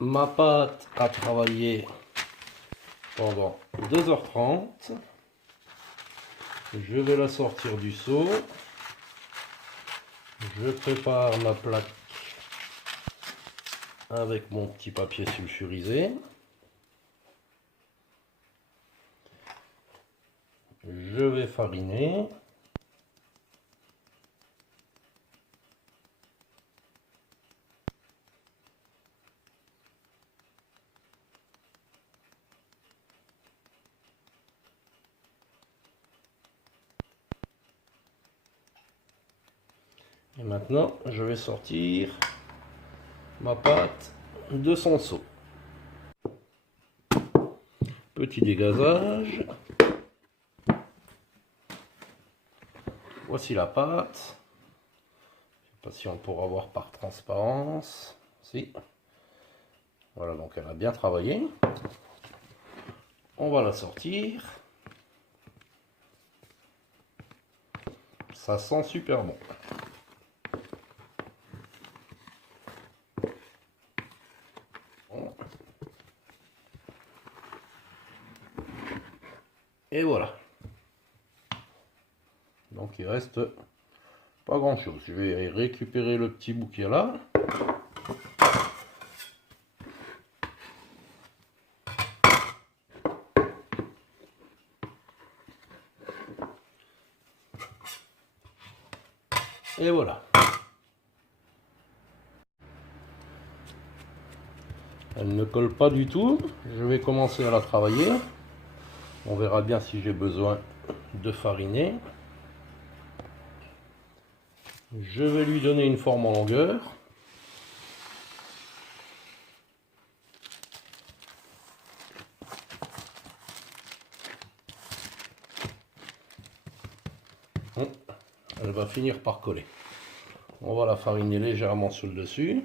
ma pâte a travaillé pendant 2h30. Je vais la sortir du seau. Je prépare ma plaque avec mon petit papier sulfurisé. Je vais fariner. Et maintenant, je vais sortir ma pâte de son seau. Petit dégazage. Voici la pâte. Je ne sais pas si on pourra voir par transparence. Si. Voilà, donc elle a bien travaillé. On va la sortir. Ça sent super bon. Et voilà. Donc il reste pas grand chose. Je vais récupérer le petit bout qu'il y a là. Et voilà. Elle ne colle pas du tout. Je vais commencer à la travailler. On verra bien si j'ai besoin de fariner. Je vais lui donner une forme en longueur. Elle va finir par coller. On va la fariner légèrement sur le dessus.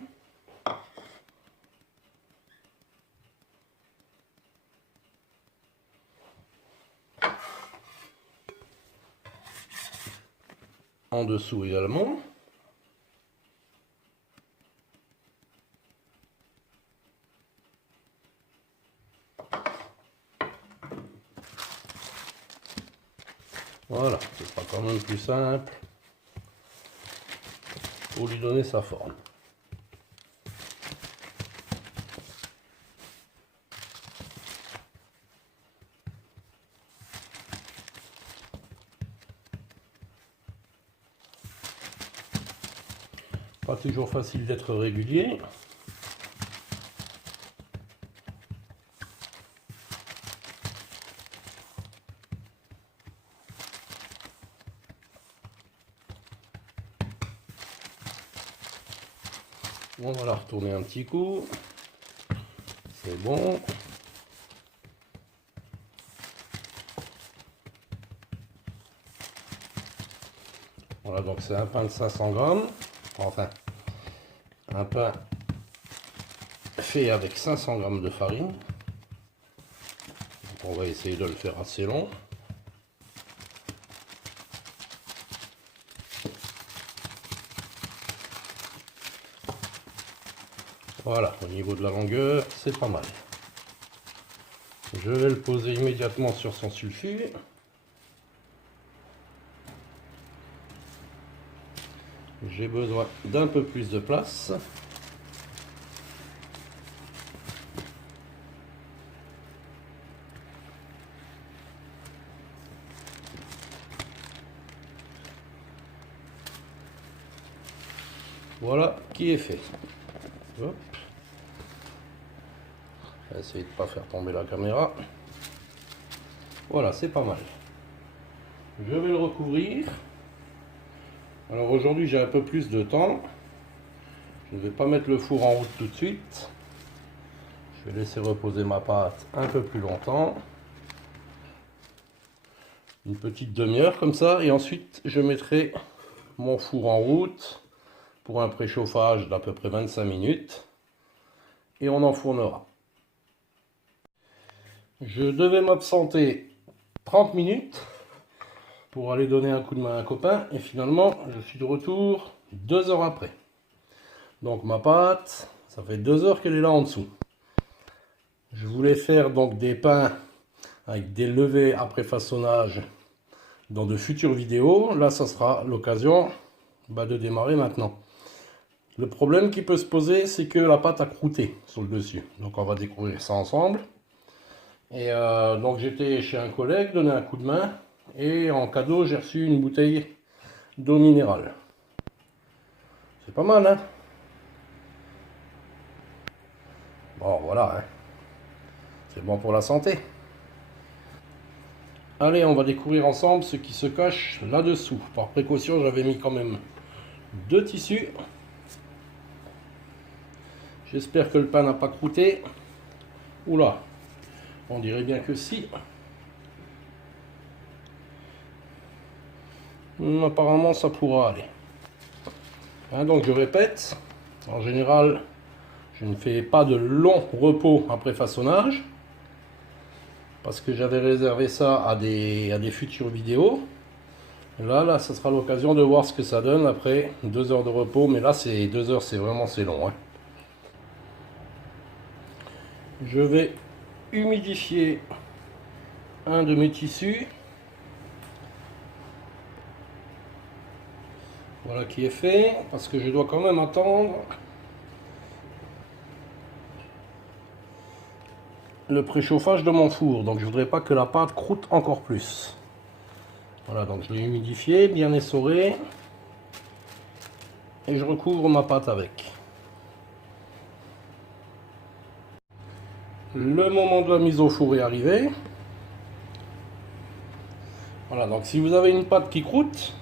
En dessous également. Voilà, ce sera quand même plus simple pour lui donner sa forme. Pas toujours facile d'être régulier. On va la retourner un petit coup. C'est bon. Voilà, donc c'est un pain de 500 grammes. Enfin, un pain fait avec 500 grammes de farine. Donc on va essayer de le faire assez long. Voilà, au niveau de la longueur, c'est pas mal. Je vais le poser immédiatement sur son sulfure. J'ai besoin d'un peu plus de place. Voilà qui est fait. Hop. Je vais essayer de ne pas faire tomber la caméra. Voilà, c'est pas mal. Je vais le recouvrir. Alors aujourd'hui j'ai un peu plus de temps. Je ne vais pas mettre le four en route tout de suite. Je vais laisser reposer ma pâte un peu plus longtemps. Une petite demi-heure comme ça. Et ensuite je mettrai mon four en route pour un préchauffage d'à peu près 25 minutes. Et on enfournera. Je devais m'absenter 30 minutes pour aller donner un coup de main à un copain. Et finalement, je suis de retour 2 heures après. Donc ma pâte, ça fait 2 heures qu'elle est là en dessous. Je voulais faire donc des pains avec des levées après façonnage dans de futures vidéos. Là, ça sera l'occasion de démarrer maintenant. Le problème qui peut se poser, c'est que la pâte a croûté sur le dessus. Donc on va découvrir ça ensemble. Et donc j'étais chez un collègue, donné un coup de main. Et en cadeau, j'ai reçu une bouteille d'eau minérale. C'est pas mal, hein? Bon, voilà, hein. C'est bon pour la santé. Allez, on va découvrir ensemble ce qui se cache là-dessous. Par précaution, j'avais mis quand même 2 tissus. J'espère que le pain n'a pas croûté. Oula, on dirait bien que si. Apparemment, ça pourra aller. Hein, donc je répète, en général, je ne fais pas de long repos après façonnage. Parce que j'avais réservé ça à des futures vidéos. Là, ça sera l'occasion de voir ce que ça donne après 2 heures de repos. Mais là, c'est 2 heures, c'est vraiment long, hein. Je vais humidifier un de mes tissus. Voilà qui est fait, parce que je dois quand même attendre le préchauffage de mon four. Donc je voudrais pas que la pâte croûte encore plus. Voilà, donc je l'ai humidifié, bien essoré. Et je recouvre ma pâte avec. Le moment de la mise au four est arrivé. Voilà, donc si vous avez une pâte qui croûte,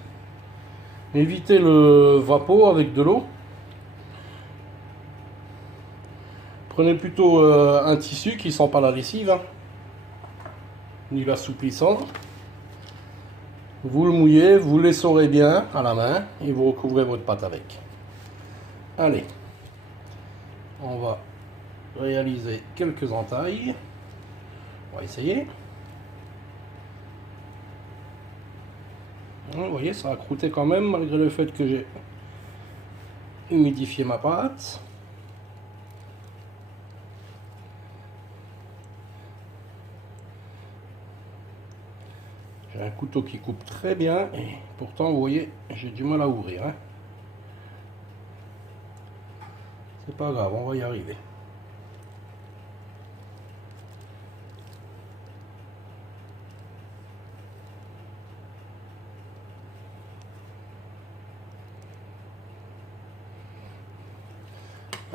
évitez le vapeau avec de l'eau. Prenez plutôt un tissu qui ne sent pas la lessive, hein, ni l'assouplissant. Vous le mouillez, vous l'essorez bien à la main et vous recouvrez votre pâte avec. Allez, on va réaliser quelques entailles. On va essayer. Vous voyez, ça a croûté quand même malgré le fait que j'ai humidifié ma pâte. J'ai un couteau qui coupe très bien et pourtant vous voyez j'ai du mal à ouvrir, hein. C'est pas grave, on va y arriver.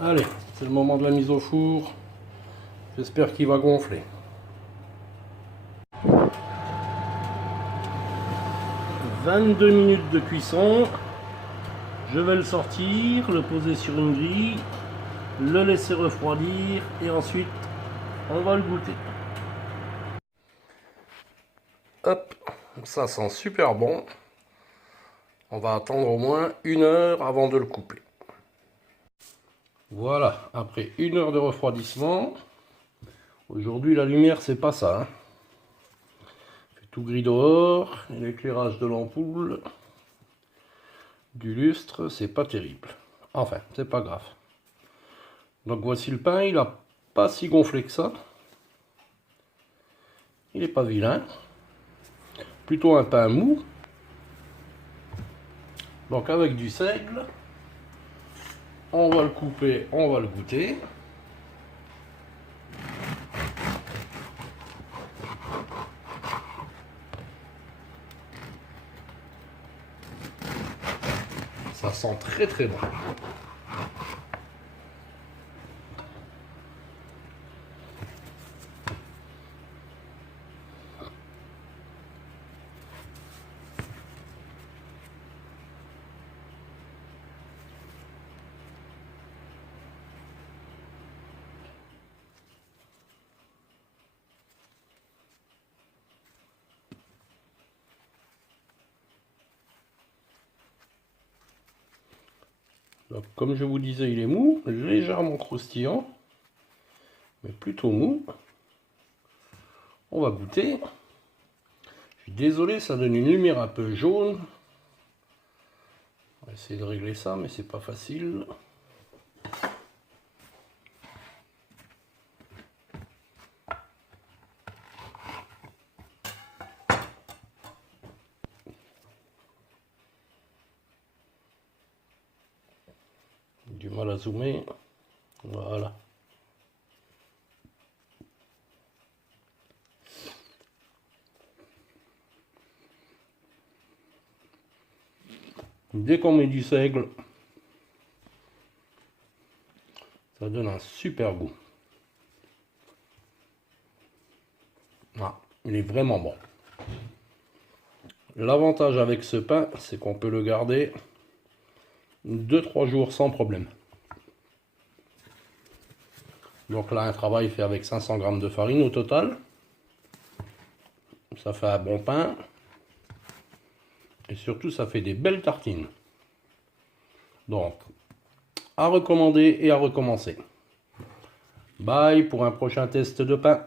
Allez, c'est le moment de la mise au four. J'espère qu'il va gonfler. 22 minutes de cuisson. Je vais le sortir, le poser sur une grille, le laisser refroidir et ensuite on va le goûter. Hop, ça sent super bon. On va attendre au moins 1 heure avant de le couper. Voilà, après 1 heure de refroidissement. Aujourd'hui la lumière c'est pas ça, hein. Il fait tout gris dehors, l'éclairage de l'ampoule, du lustre, c'est pas terrible. Enfin, c'est pas grave. Donc voici le pain, il a pas si gonflé que ça. Il est pas vilain. Plutôt un pain mou. Donc avec du seigle, on va le couper, on va le goûter. Ça sent très très bon. Donc, comme je vous disais, il est mou, légèrement croustillant, mais plutôt mou. On va goûter. Je suis désolé, ça donne une lumière un peu jaune. On va essayer de régler ça, mais c'est pas facile. Du mal à zoomer. Voilà. Dès qu'on met du seigle, ça donne un super goût. Ah, il est vraiment bon. L'avantage avec ce pain, c'est qu'on peut le garder 2-3 jours sans problème. Donc là, un travail fait avec 500 g de farine au total. Ça fait un bon pain. Et surtout, ça fait des belles tartines. Donc, à recommander et à recommencer. Bye pour un prochain test de pain.